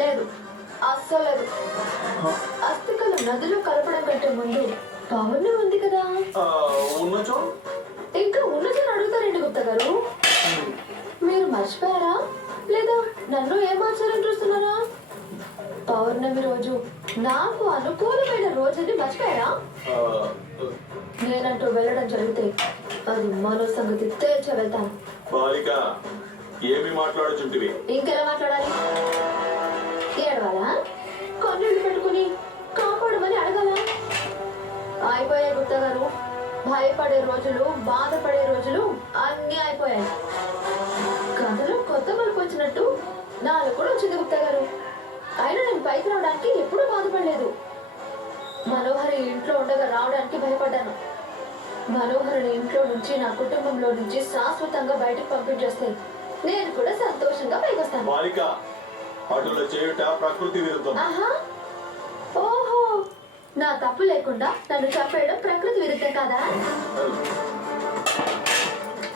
లేదు, అస్సలు లేదు. అస్థికలు నదిలో కలపడం కంటే ముందు పౌర్ణమి ఉంది కదా. ఉన్నచో ఇంకా ఉన్నచోని అడుగుతారండి గుప్తా గారు. మీరు మర్చిపోయారా లేదా నన్ను ఏమాచారం చూస్తున్నారా? పౌర్ణమి రోజు నాకు అనుకూలమైన రోజుని మర్చిపోయారా? నేనంటూ వెళ్ళడం జరిగితే అది మరో సంగతి తేల్చ వెళ్తాను. బాలిక ఏమి మాట్లాడుచుంటివి? ఇంకెలా మాట్లాడాలి? ఏడవాలా? కన్నీళ్లు పెట్టుకుని కాపాడమని అడగాల? అయిపోయాయి గుప్తా గారు. భయపడే రోజులు, బాధపడే రోజులు అన్నీ అయిపోయాయి. కథలో కొత్త మలుపు వచ్చినట్టు నాలో కూడా వచ్చింది గుప్తా గారు. అయినా నేను పైకి రావడానికి ఎప్పుడూ బాధపడలేదు. మనోహరి ఇంట్లో ఉండగా రావడానికి భయపడ్డాను. మనోహరుని ఇంట్లో నుంచి, నా కుటుంబంలో నుంచి శాశ్వతంగా బయటకు పంపించేస్తే నేను కూడా సంతోషంగా పైకి వస్తాను. బాలిక అటులో చేయుట ప్రకృతి విరుద్ధం. ఆహా, ఓహో, నా తప్పు లేకుండా నన్ను చంపేయడం ప్రకృతి విరుద్ధం కాదా?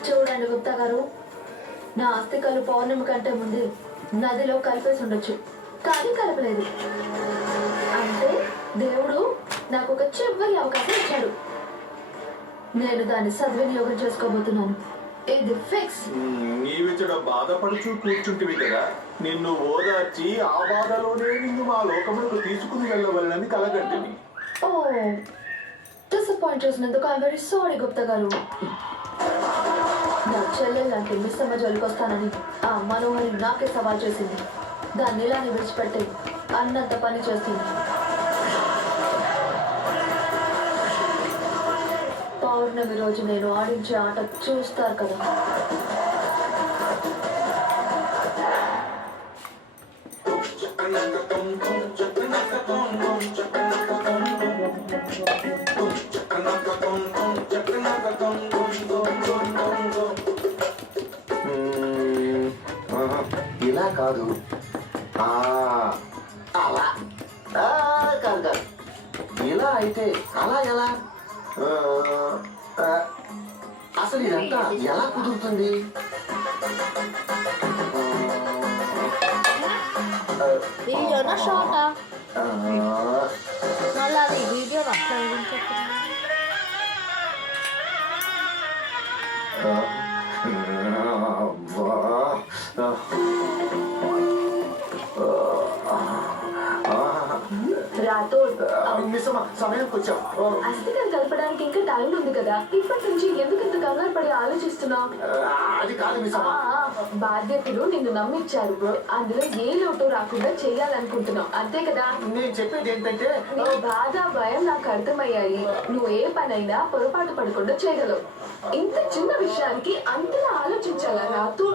చూడండి గుప్తా గారు, నా అస్థికలు పౌర్ణమి కంటే ముందే నదిలో కలిపేసి ఉండొచ్చు, కానీ కలపలేదు. అంటే దేవుడు నాకు ఒక చివరి అవకాశం ఇచ్చాడు. నేను దాన్ని సద్వినియోగం చేసుకోబోతున్నాను. ఇది ఫిక్స్. నీవిచ్చడ బాధపడుచు కూర్చుంటివి కదా, నిన్ను ఓదార్చి ఆ బాధలోనే నిన్ను మా లోకములకు తీసుకుని వెళ్ళవల్లని కలగంటిని. ఓ, డిసప్పాయింట్ చేసినందుకు ఐఎమ్ వెరీ సారీ గుప్తా గారు. నా చెల్లెలు లాంటి మిస్సమ్మ జోలికి వస్తానని ఆ మనోహరి నాకే సవాల్ చేసింది. దాన్ని ఇలానే విడిచిపెట్టి అన్నంత పని చేస్తుంది. పౌర్ణమి రోజు నేను ఆడించే ఆట చూస్తారు కదా. ఇలా కాదు, అలా కాదు కాదు, ఇలా అయితే అలా ఎలా? అసలు ఇదంతా ఎలా కుదురుతుంది? వీడియోనా షార్టా? మళ్ళీ అది వీడియో సమయానికి వచ్చాం. అస్థికలు కలపడానికి ఇంకా టైం ఉంది కదా, ఇప్పటి నుంచి ఎందుకు ఇంత కంగారు పడి ఆలోచిస్తున్నావు? అది కాదు మిస్సమ్మ, బాధ్యతలు నిన్ను నమ్మిచ్చారు బ్రో, అందులో ఏ లోటు రాకుండా చేయాలనుకుంటున్నావు, అంతే కదా? నేను చెప్పేది ఏంటంటే నీ బాధ, భయం నాకు అర్థమయ్యాయి. నువ్వు ఏ పనైనా పొరపాటు పడకుండా చేయగలవు. ఇంత చిన్న విషయానికి అంతలా ఆలోచించాలా రాతు?